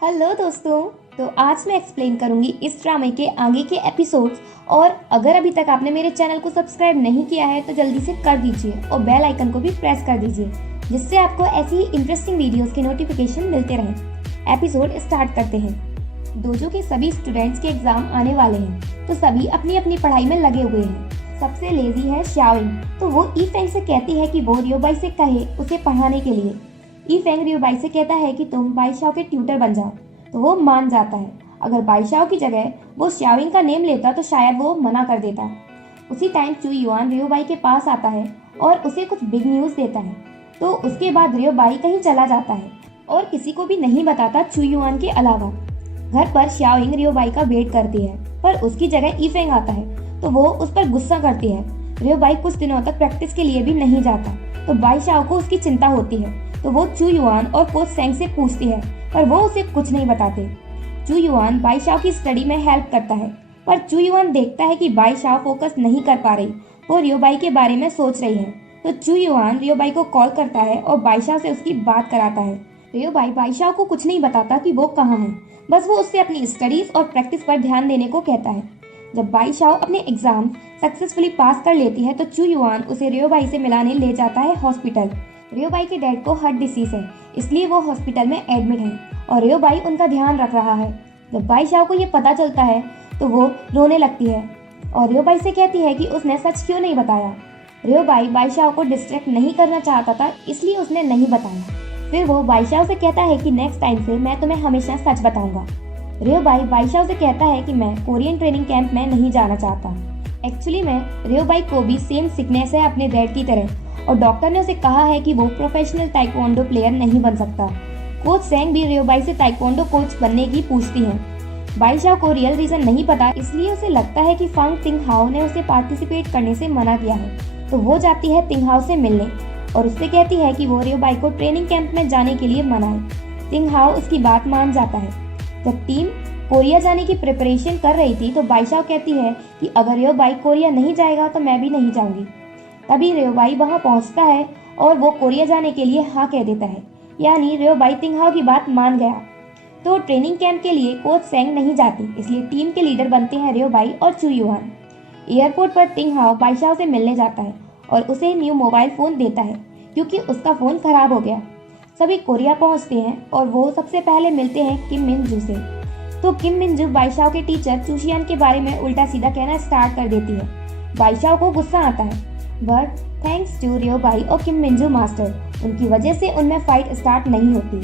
Hello दोस्तों। तो आज मैं एक्सप्लेन करूंगी इस ड्रामे के आगे के एपिसोड्स। और अगर अभी तक आपने मेरे चैनल को सब्सक्राइब नहीं किया है तो जल्दी से कर दीजिए और बेल आइकन को भी प्रेस कर दीजिए, जिससे आपको ऐसी ही इंटरेस्टिंग वीडियोस के नोटिफिकेशन मिलते रहें। एपिसोड स्टार्ट करते हैं। डोजो के सभी स्टूडेंट्स के एग्जाम आने वाले हैं, तो सभी अपनी अपनी पढ़ाई में लगे हुए हैं। सबसे लेजी है शाओइंग, तो वो ईफेंग से कहती है कि वो रियोबाई से कहे उसे पढ़ाने के लिए। ईफेंग रियोबाई से कहता है कि तुम बाईशाओ के ट्यूटर बन जाओ, तो वो मान जाता है। अगर बाईशाओ की जगह वो शाओइंग का नेम लेता तो शायद वो मना कर देता। उसी टाइम चू युआन रियोबाई के पास आता है और उसे कुछ बिग न्यूज देता है। तो उसके बाद रियोबाई कहीं चला जाता है और किसी को भी नहीं बताता चू युआन के अलावा। घर पर शाओइंग रियोबाई का वेट करती है, पर उसकी जगह ईफेंग आता है, तो वो उस पर गुस्सा करती है। रियोबाई कुछ दिनों तक प्रैक्टिस के लिए भी नहीं जाता, तो बाईशाओ को उसकी चिंता होती है। तो वो चू युआन और कोच सेंग से पूछती है, पर वो उसे कुछ नहीं बताते। चू युआन बाईशाओ की स्टडी में हेल्प करता है, पर चू युआन देखता है कि बाईशाओ फोकस नहीं कर पा रही, वो रियोबाई के बारे में सोच रही है। तो चू युआन रियोबाई को कॉल करता है और बाईशाओ से उसकी बात कराता है। रियोबाई बाईशाओ को कुछ नहीं बताता कि वो कहाँ है, बस वो उससे अपनी स्टडीज और प्रैक्टिस पर ध्यान देने को कहता है। जब बाईशाओ अपने एग्जाम सक्सेसफुली पास कर लेती है तो चू युआन उसे रियोबाई से मिलाने ले जाता है हॉस्पिटल। रियोबाई के डैड को हार्ट डिसीज है, इसलिए वो हॉस्पिटल में एडमिट है और रियोबाई उनका ध्यान रख रहा है। जब बाईशाओ को ये पता चलता है तो वो रोने लगती है और रियोबाई से कहती है कि उसने सच क्यों नहीं बताया। रियोबाई बाईशाओ को डिस्ट्रैक्ट नहीं करना चाहता था, इसलिए उसने नहीं बताया। फिर वो बाईशाओ से कहता है कि नेक्स्ट टाइम से मैं तुम्हें हमेशा सच बताऊंगा। रियोबाई बाईशाओ से कहता है कि मैं कोरियन ट्रेनिंग कैंप में नहीं जाना चाहता। एक्चुअली में रियोबाई को भी सेम सिकनेस है अपने डैड की तरह, और डॉक्टर ने उसे कहा है कि वो प्रोफेशनल ताइक्वांडो प्लेयर नहीं बन सकता। कोच सेंग भी रियोबाई से ताइक्वांडो कोच बनने की पूछती है। बाईशाओ को रियल रीजन नहीं पता, इसलिए उसे लगता है कि फांग तिंगहाओ ने उसे पार्टिसिपेट करने से मना किया है। तो वो जाती है तिंगहाओ से मिलने और उससे कहती है कि वो रियोबाई को ट्रेनिंग कैंप में जाने के लिए मनाए। तिंगहाओ उसकी बात मान जाता है। जब टीम कोरिया जाने की प्रिपरेशन कर रही थी तो बाईशाओ कहती है कि अगर रियोबाई कोरिया नहीं जाएगा तो मैं भी नहीं जाऊंगी। तभी रियोबाई वहां पहुंचता है और वो कोरिया जाने के लिए हाँ कह देता है, यानी रियोबाई तिंगहाओ की बात मान गया। तो ट्रेनिंग कैंप के लिए कोच सेंग नहीं जाती, इसलिए टीम के लीडर बनते हैं रियोबाई और चू युआन। एयरपोर्ट पर तिंगहाओ बाईशाओ से मिलने जाता है और उसे न्यू मोबाइल फोन देता है, क्योंकि उसका फोन खराब हो गया। सभी कोरिया पहुंचते हैं और वो सबसे पहले मिलते हैं किम मिनजू से। तो किम मिनजू बाईशाओ के टीचर चूशियान के बारे में उल्टा सीधा कहना स्टार्ट कर देती है। बाईशाओ को गुस्सा आता है, बट थैंक्स टू रियोबाई और किम मिनजू मास्टर, उनकी वजह से उनमें फाइट स्टार्ट नहीं होती।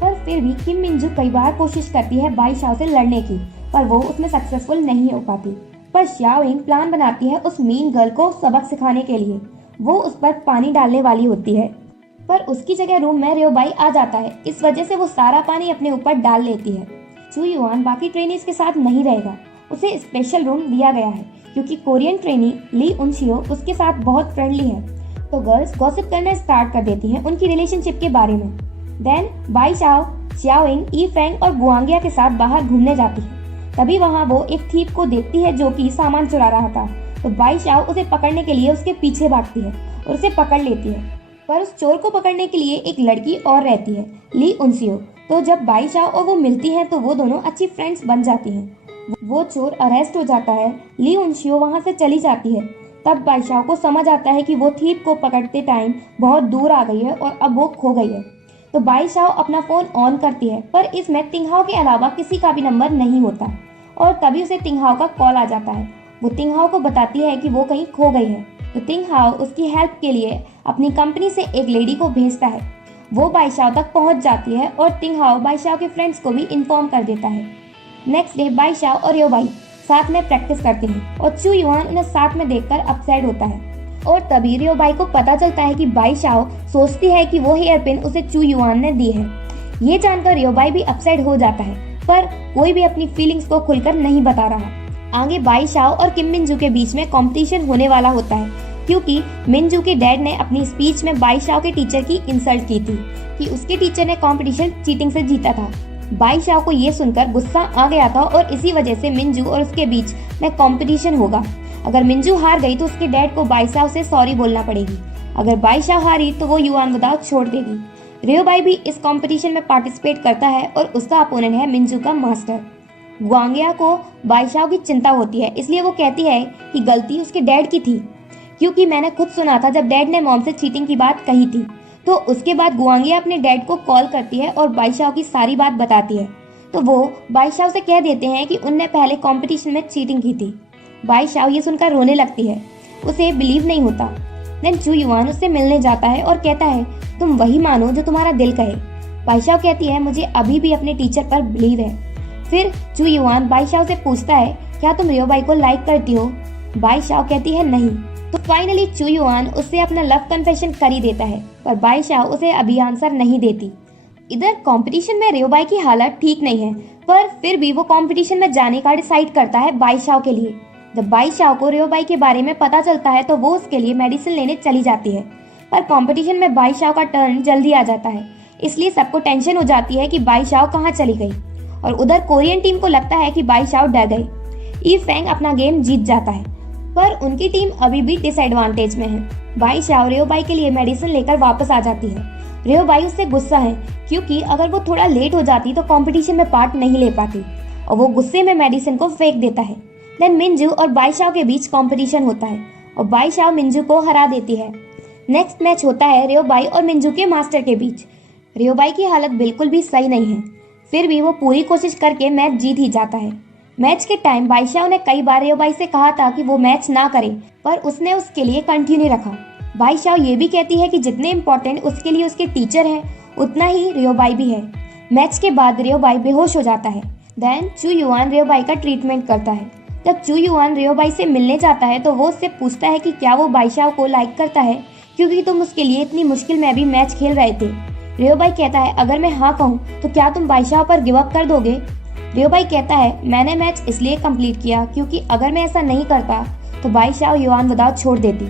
पर फिर भी किम मिनजू कई बार कोशिश करती है बाईशाओ से लड़ने की, पर वो उसमें सक्सेसफुल नहीं हो पाती। पर शाओइंग प्लान बनाती है उस मीन गर्ल को सबक सिखाने के लिए। वो उस पर पानी डालने वाली होती है, पर उसकी जगह रूम में रियोबाई आ जाता है, इस वजह से वो सारा पानी अपने ऊपर डाल लेती है। चू युआन बाकी ट्रेनीज के साथ नहीं रहेगा, उसे स्पेशल रूम दिया गया है, क्योंकि कोरियन ट्रेनी ली उनशियो उसके साथ बहुत फ्रेंडली है। तो गर्ल्स गॉसिप करना स्टार्ट कर देती हैं उनकी रिलेशनशिप के बारे में। देन बाईशाओ, शाओइंग, ईफेंग और गुआंगिया के साथ बाहर घूमने जाती है। तभी वहाँ वो एक थीप को देखती है जो कि सामान चुरा रहा था। तो बाईशाओ उसे पकड़ने के लिए उसके पीछे भागती है और उसे पकड़ लेती है। पर उस चोर को पकड़ने के लिए एक लड़की और रहती है, ली उनशियो। तो जब बाईशाओ और वो मिलती हैं तो वो दोनों अच्छी फ्रेंड्स बन जाती हैं। वो चोर अरेस्ट हो जाता है, ली उनशियो वहाँ से चली जाती है। तब बाईशाओ को समझ आता है कि वो थीप को पकड़ते टाइम बहुत दूर आ गई है और अब वो खो गई है। तो बाईशाओ अपना फोन ऑन करती है, पर इसमें तिंगहाओ के अलावा किसी का भी नंबर नहीं होता और तभी उसे तिंगहाओ का कॉल आ जाता है। वो तिंगहाओ को बताती है कि वो कहीं खो गई है। तो तिंगहाओ उसकी हेल्प के लिए अपनी कंपनी से एक लेडी को भेजता है। वो बाईशाओ तक पहुंच जाती है और तिंगहाओ बाईशाओ के फ्रेंड्स को भी इन्फॉर्म कर देता है। नेक्स्ट डे बाईशाओ और रियोबाई साथ में प्रैक्टिस करते हैं और चू युआन उन्हें साथ में देखकर अपसेट होता है। और तभी रियोबाई को पता चलता है कि बाईशाओ सोचती है कि वो हेयर पिन उसे चू युआन ने दी है। ये जानकर रियोबाई भी अपसेट हो जाता है, पर कोई भी अपनी फीलिंग्स को खुलकर नहीं बता रहा। आगे बाईशाओ और किम मिनजू के बीच में कंपटीशन होने वाला होता है, क्योंकि मिनजू के डैड ने अपनी स्पीच में बाईशाओ के टीचर की इंसल्ट की थी कि उसके टीचर ने कंपटीशन चीटिंग से जीता था। बाईशाओ को ये सुनकर गुस्सा आ गया था और इसी वजह से मिनजू और उसके बीच में कंपटीशन होगा। अगर मिनजू हार गई तो उसके डैड को बाईशाओ से सॉरी बोलना पड़ेगी। अगर बाईशाओ हारी तो वो युआन विदाउट छोड़ देगी। रियोबाई भी इस कंपटीशन में पार्टिसिपेट करता है और उसका अपोनेंट है मिंजू का मास्टर। गुआंगिया को बाईशाओ की चिंता होती है, इसलिए वो कहती है कि गलती उसके डैड की थी, क्योंकि मैंने खुद सुना था जब डैड ने मॉम से चीटिंग की बात कही थी। तो उसके बाद गुआंगिया अपने डैड को कॉल करती है और बाईशाओ की सारी बात बताती है। तो वो बाईशाओ से कह देते हैं कि उनने पहले कंपटीशन में चीटिंग की थी। बाईशाओ ये सुनकर रोने लगती है, उसे बिलीव नहीं होता। देन चू युआन उससे मिलने जाता है और कहता है तुम वही मानो जो तुम्हारा दिल कहे। बाईशाओ कहती है मुझे अभी भी अपने टीचर पर बिलीव है। फिर चू युआन बाईशाओ से पूछता है क्या तुम रियोबाई को लाइक करती हो। बाईशाओ कहती है नहीं। तो फाइनली चू युआन उससे अपना लव कन्फेशन कर ही देता है, पर बाईशाओ उसे अभी आंसर नहीं देती। इधर कंपटीशन में रियोबाई की हालत ठीक नहीं है, पर फिर भी वो कंपटीशन में जाने का डिसाइड करता है बाईशाओ के लिए। जब बाईशाओ को रियोबाई के बारे में पता चलता है तो वो उसके लिए मेडिसिन लेने चली जाती है, पर कंपटीशन में बाईशाओ का टर्न जल्दी आ जाता है, इसलिए सबको टेंशन हो जाती है कि बाईशाओ कहाँ चली गई। और उधर कोरियन टीम को लगता है कि बाईशाओ डर गई। ई फेंग अपना गेम जीत जाता है, पर उनकी टीम अभी भी डिसएडवांटेज में है। बाईशाओ रियोबाई के लिए मेडिसिन लेकर वापस आ जाती है। रियोबाई उससे गुस्सा है, क्योंकि अगर वो थोड़ा लेट हो जाती तो कंपटीशन में पार्ट नहीं ले पाती, और वो गुस्से में मेडिसिन को फेंक देता है। देन मिंजू और बाईशाओ के बीच कंपटीशन होता है और बाईशाओ मिंजू को हरा देती है। नेक्स्ट मैच होता है रियोबाई और मिंजू के मास्टर के बीच। रियोबाई की हालत बिल्कुल भी सही नहीं है, फिर भी वो पूरी कोशिश करके मैच जीत ही जाता है। मैच के टाइम बाईशाओ ने कई बार रियोबाई से कहा था कि वो मैच ना करे, पर उसने उसके लिए कंटिन्यू रखा। बाईशाओ ये भी कहती है कि जितने इम्पोर्टेंट उसके लिए उसके टीचर हैं, उतना ही रियोबाई भी है। मैच के बाद रियोबाई बेहोश हो जाता है। देन चू युआन रियोबाई का ट्रीटमेंट करता है। जब चू युआन रियोबाई से मिलने जाता है तो वो उससे पूछता है कि क्या वो बाईशाओ को लाइक करता है, क्योंकि तुम उसके लिए इतनी मुश्किल में भी मैच खेल रहे थे। रियोबाई कहता है अगर मैं हाँ कहूँ तो क्या तुम बाईशाओ पर गिव अप कर दोगे। रियोबाई कहता है मैंने मैच इसलिए कंप्लीट किया क्योंकि अगर मैं ऐसा नहीं करता तो बाईशाओ युआन विदाउट छोड़ देती।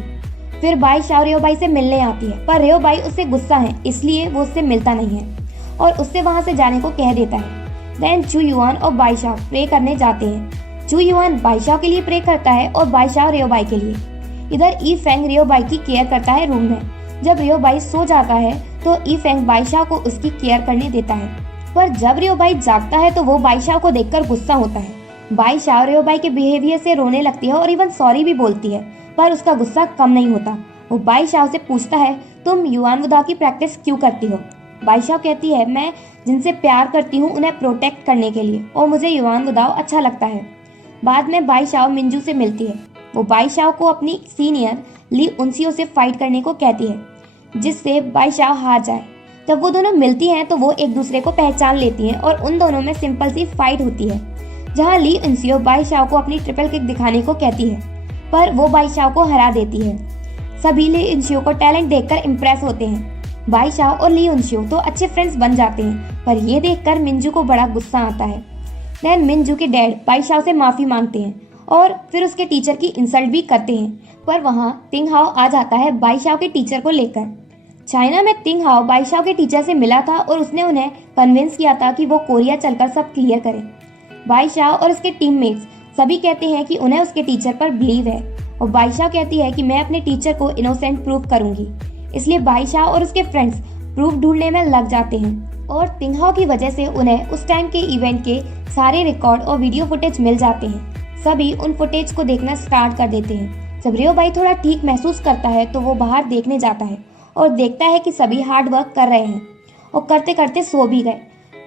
फिर बाईशाओ रियोबाई से मिलने आती है, पर रियोबाई उससे गुस्सा है, इसलिए वो उससे मिलता नहीं है और उससे वहां से जाने को कह देता है। देन चू युआन और बाईशाओ प्रे करने जाते हैं। चू युआन बाईशाओ के लिए प्रे करता है और बाईशाओ रियोबाई के लिए। इधर ई फेंग रियोबाई की केयर करता है रूम में। जब रियोबाई सो जाता है तो ई फेंग बाईशाओ को उसकी केयर करने देता है, पर जब रियोबाई जागता है तो वो बाईशाओ को देखकर गुस्सा होता है। बाईशाओ रियोबाई के बिहेवियर से रोने लगती है और इवन सॉरी भी बोलती है, पर उसका गुस्सा कम नहीं होता। वो बाईशाओ से पूछता है तुम युआन वुदाओ की प्रैक्टिस क्यों करती हो। बाईशाओ कहती है मैं जिनसे प्यार करती हूँ उन्हें प्रोटेक्ट करने के लिए, और मुझे युआन वुदाओ अच्छा लगता है। बाद में बाईशाओ मिंजू से मिलती है। वो बाईशाओ को अपनी सीनियर ली उनसियो से फाइट करने को कहती है, जिससे बाईशाओ हार जाए। जब वो दोनों मिलती हैं तो वो एक दूसरे को पहचान लेती हैं और उन दोनों में सिंपल सी फाइट होती है, जहां ली उनसियो बाईशाओ को अपनी ट्रिपल किक दिखाने को कहती है, पर वो बाईशाओ को हरा देती है। सभी ली उनसियो को टैलेंट देखकर इम्प्रेस होते हैं। बाईशाओ और ली उनसियो तो अच्छे फ्रेंड्स बन जाते हैं, पर ये देखकर मिंजू को बड़ा गुस्सा आता है। देन मिंजू के डैड बाईशाओ से माफी मांगते हैं और फिर उसके टीचर की इंसल्ट भी करते हैं, पर वहाँ तिंग हाओ आ जाता है बाईशाओ के टीचर को लेकर। चाइना में तिंग हाओ बाईशाओ के टीचर से मिला था और उसने उन्हें कन्विंस किया था कि वो कोरिया चलकर सब क्लियर करें। बाईशाओ और उसके टीममेट्स सभी कहते हैं कि उन्हें उसके टीचर पर बिलीव है, और बाईशाओ कहती है कि मैं अपने टीचर को इनोसेंट प्रूव करूंगी। इसलिए बाईशाओ और उसके फ्रेंड्स प्रूफ ढूंढने में लग जाते हैं, और तिंग हाओ की वजह से उन्हें उस टाइम के इवेंट के सारे रिकॉर्ड और वीडियो फुटेज मिल जाते हैं। सभी उन फुटेज को देखना स्टार्ट कर देते हैं। जब रियोबाई थोड़ा ठीक महसूस करता है तो वो बाहर देखने जाता है और देखता है कि सभी हार्ड वर्क कर रहे हैं और करते करते सो भी गए।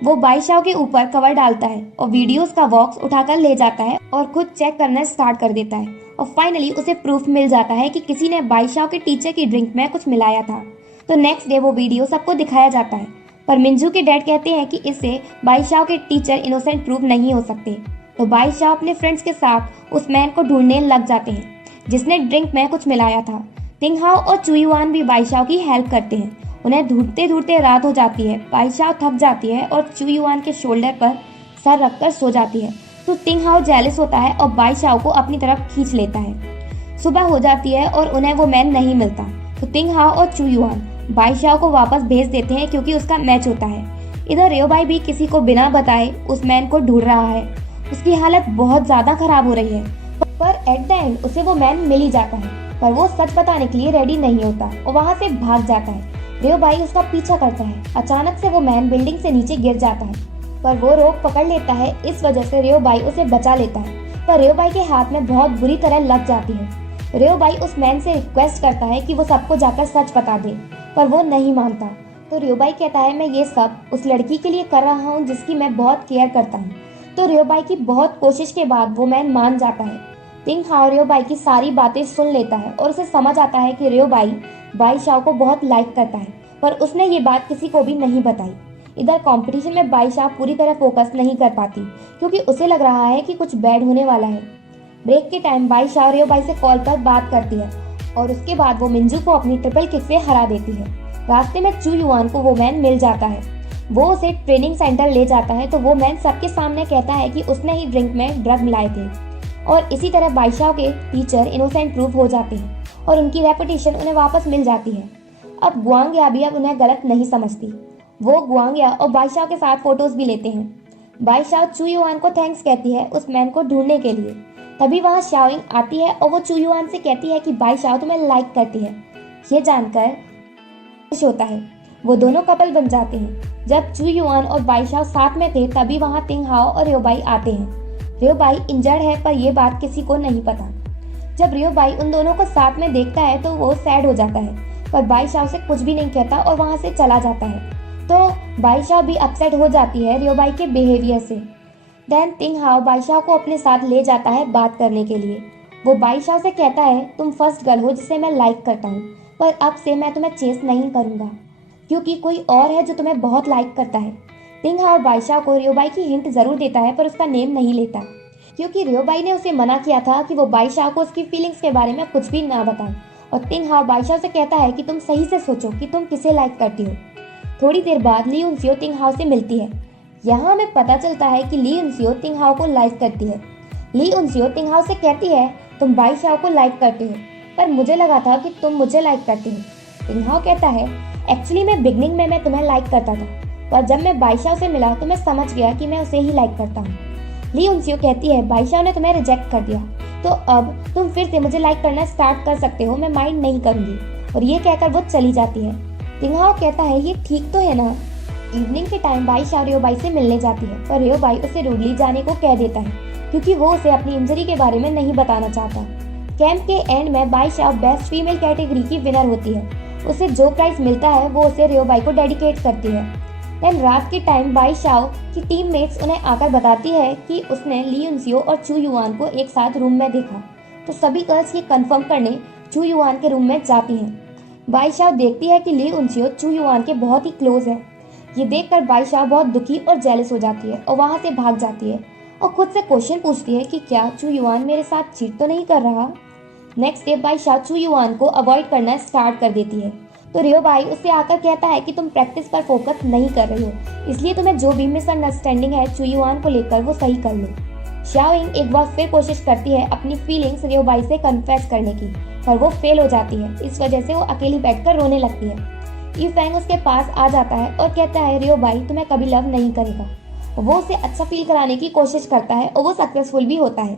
वो बाईशाओ के ऊपर कवर डालता है और वीडियोस का बॉक्स उठाकर ले जाता है और खुद चेक करना स्टार्ट कर देता है, और फाइनली उसे प्रूफ मिल जाता है कि किसी ने बाईशाओ के टीचर की ड्रिंक में कुछ मिलाया था। तो नेक्स्ट डे वो वीडियो सबको दिखाया जाता है, पर मिंजू के डैड कहते हैं कि इससे बाईशाओ के टीचर इनोसेंट प्रूफ नहीं हो सकते। तो बाईशाओ अपने फ्रेंड्स के साथ उस मैन को ढूंढने लग जाते हैं जिसने ड्रिंक में कुछ मिलाया था। तिंग हाओ और चू युआन भी बाईशाओ की हेल्प करते हैं। उन्हें ढूंढते ढूंढते रात हो जाती है। बाईशाओ थक जाती है और चू युआन के शोल्डर पर सर रखकर सो जाती है। तो तिंग हाओ जेलस होता है और बाईशाओ को अपनी तरफ खींच लेता है। सुबह हो जाती है और उन्हें वो मैन नहीं मिलता। तो तिंग हाओ और चू युआन बाईशाओ को वापस भेज देते हैं क्योंकि उसका मैच होता है। इधर रियोबाई भी किसी को बिना बताए उस मैन को ढूंढ रहा है। उसकी हालत बहुत ज्यादा खराब हो रही है, पर एट द एंड उसे वो मैन मिल ही जाता है, पर वो सच बताने के लिए रेडी नहीं होता और वहाँ से भाग जाता है। रियो बाई उसका पीछा करता है। अचानक से वो मैन बिल्डिंग से नीचे गिर जाता है, पर वो रोप पकड़ लेता है। इस वजह से रियो बाई उसे बचा लेता है, पर रियो बाई के हाथ में बहुत बुरी तरह लग जाती है। रियो बाई उस मैन से रिक्वेस्ट करता है कि वो सबको जाकर सच बता दे, पर वो नहीं मानता। तो रियो बाई कहता है, मैं ये सब उस लड़की के लिए कर रहा हूँ जिसकी मैं बहुत केयर करता हूँ। तो रियो बाई की बहुत कोशिश के बाद वो मैन मान जाता है। तिंग हाओ रियो बाई की सारी बातें सुन लेता है और उसे समझ आता है कि रियो बाई बाई शाओ को बहुत लाइक करता है, पर उसने ये बात किसी को भी नहीं बताई। इधर कंपटीशन में बाई शाओ पूरी तरह फोकस नहीं कर पाती, क्योंकि उसे लग रहा है कि कुछ बैड होने वाला है। ब्रेक के time by Shao Rio by से कॉल पर बात करती है और उसके बाद वो मिंजू को अपनी ट्रिपल किक से हरा देती है। रास्ते में चू युआन को वो मैन मिल जाता है। वो उसे ट्रेनिंग सेंटर ले जाता है, तो वो मैन सबके सामने कहता है कि उसने ही ड्रिंक में ड्रग मिलाए थे, और इसी तरह बाई शाओ के टीचर इनोसेंट प्रूफ हो जाते हैं और उनकी रेपुटेशन उन्हें वापस मिल जाती है। अब गुआंग भी अब उन्हें गलत नहीं समझती। वो गुआंग और बाई शाओ के साथ फोटोज भी लेते हैं। बाई शाओ चू युआन को थैंक्स कहती है उस मैन को ढूंढने के लिए। तभी वहाँ शाओइंग आती है और वो चू युआन से कहती है कि बाई शाओ तुम्हें लाइक करती है। ये जानकर खुश होता है। वो दोनों कपल बन जाते हैं। जब चू युआन और बाई शाओ साथ में थे, तभी वहाँ तिंग हाओ और रियो बाई आते हैं। रियो बाई इंजर्ड है, पर यह बात किसी को नहीं पता। जब रियो बाई उन दोनों को साथ में देखता है तो वो सैड हो जाता है, पर बाई शाओ से कुछ भी नहीं कहता और वहाँ से चला जाता है। तो बाई शाओ भी अपसेट हो जाती है रियो बाई के बिहेवियर से। देन तिंग हाओ बाई शाओ को अपने साथ ले जाता है बात करने के लिए। वो बाई शाओ से कहता है, तुम फर्स्ट गर्ल हो जिसे मैं लाइक करता हूँ, पर अब से मैं तुम्हें चेस नहीं करूँगा, क्योंकि कोई और है जो तुम्हें बहुत लाइक करता है। तिंग हाओ बाई शाओ को रियो बाई की हिंट जरूर देता है, पर उसका नेम नहीं लेता, क्योंकि रियो बाई ने उसे मना किया था कि वो बाई शाओ को उसकी फीलिंग्स के बारे में कुछ भी ना बताए। और तिंग हाओ बाई शाओ से कहता है कि तुम सही से सोचो कि तुम किसे लाइक करती हो। थोड़ी देर बाद ली उनसियो तिंग हाओ से मिलती है। यहाँ हमें पता चलता है कि ली उनसियो तिंग हाओ को लाइक करती है। ली उनसियो तिंग हाओ से कहती है, तुम बाई शाओ को लाइक करते हो, पर मुझे लगा था कि तुम मुझे लाइक करते हो। तिंग हाओ कहता है, एक्चुअली मैं बिगनिंग में मैं तुम्हें लाइक करता था, पर जब मैं बाई शाओ से मिला तो मैं समझ गया कि मैं उसे ही लाइक करता हूँ। ली उनसियो कहती है, बाई शाओ ने तुम्हें रिजेक्ट कर दिया, तो अब तुम फिर से मुझे लाइक करना स्टार्ट कर सकते हो, मैं माइंड नहीं करूंगी। और ये कहकर वो चली जाती है। तिंग हाओ कहता है, ये ठीक तो है ना। इवनिंग के time by Shao Rio by से मिलने जाती है, पर रियो बाई उसे रूडली जाने को कह देता है, क्योंकि वो उसे अपनी इंजरी के बारे में नहीं बताना चाहता। कैंप के एंड में by Shao best female category की विनर होती है। उसे जो प्राइज मिलता है वो उसे रियो बाई को डेडिकेट करती है। देन रात के टाइम बाई शाओ की टीममेट्स उन्हें आकर बताती है कि उसने ली उनसियो और चू युआन को एक साथ रूम में देखा। तो सभी गर्ल्स ये कंफर्म करने चू युआन के रूम में जाती हैं। बाई शाओ देखती है कि ली उनसियो चू युआन के बहुत ही क्लोज है। ये देखकर बाई शाओ बहुत दुखी और जेलस हो जाती है और वहाँ से भाग जाती है और खुद से क्वेश्चन पूछती है कि क्या चू युआन मेरे साथ चीट तो नहीं कर रहा। नेक्स्ट डे बाई शाओ चू युआन को अवॉइड करना स्टार्ट कर देती है। तो रियो बाई उससे आकर कहता है कि तुम प्रैक्टिस पर फोकस नहीं कर रही हो, इसलिए तुम्हें जो भी मिसअंडरस्टैंडिंग है चू युआन को लेकर वो सही कर लो। शाओइंग एक बार फिर कोशिश करती है अपनी फीलिंग्स रियो बाई से कन्फेस करने की, पर वो फेल हो जाती है। इस वजह से वो अकेली बैठकर रोने लगती है। ई फैंग उसके पास आ जाता है और कहता है, रियो बाई तुम्हें कभी लव नहीं करेगा। वो उसे अच्छा फील कराने की कोशिश करता है और वो सक्सेसफुल भी होता है।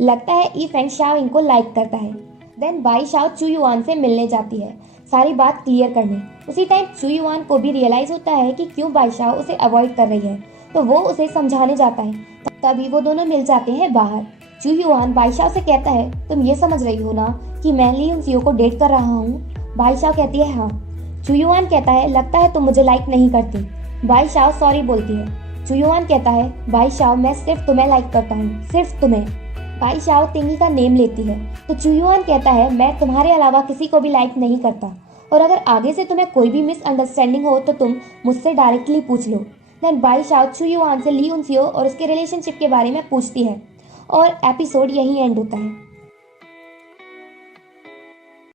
लगता है ई फैंग शाओइंग को लाइक करता है। देन बाई शाओ चू युआन से मिलने जाती है सारी बात क्लियर करने। उसी टाइम चू युआन को भी रियलाइज होता है कि क्यों बाई शाओ उसे अवॉइड कर रही है, तो वो उसे समझाने जाता है। तभी वो दोनों मिल जाते हैं बाहर। चू युआन बाई शाओ से कहता है, तुम ये समझ रही हो ना कि मैं ली उनसियो को डेट कर रहा हूँ। बाई शाओ कहती है, हाँ। चू युआन कहता है, लगता है तुम मुझे लाइक नहीं करती। बाई शाओ सॉरी बोलती है। चू युआन कहता है, बाई शाओ मैं सिर्फ तुम्हें लाइक करता हूँ, सिर्फ तुम्हें। बाई शाओ तिंगी का नेम लेती है, तो चू युआन कहता है, मैं तुम्हारे अलावा किसी को भी लाइक नहीं करता, और अगर आगे से तुम्हें कोई भी मिसअंडरस्टैंडिंग हो तो तुम मुझसे डायरेक्टली पूछ लो। देन बाई शाओ चू युआन से ली उनसियो और उसके रिलेशनशिप के बारे में पूछती है और एपिसोड यहीं एंड होता है।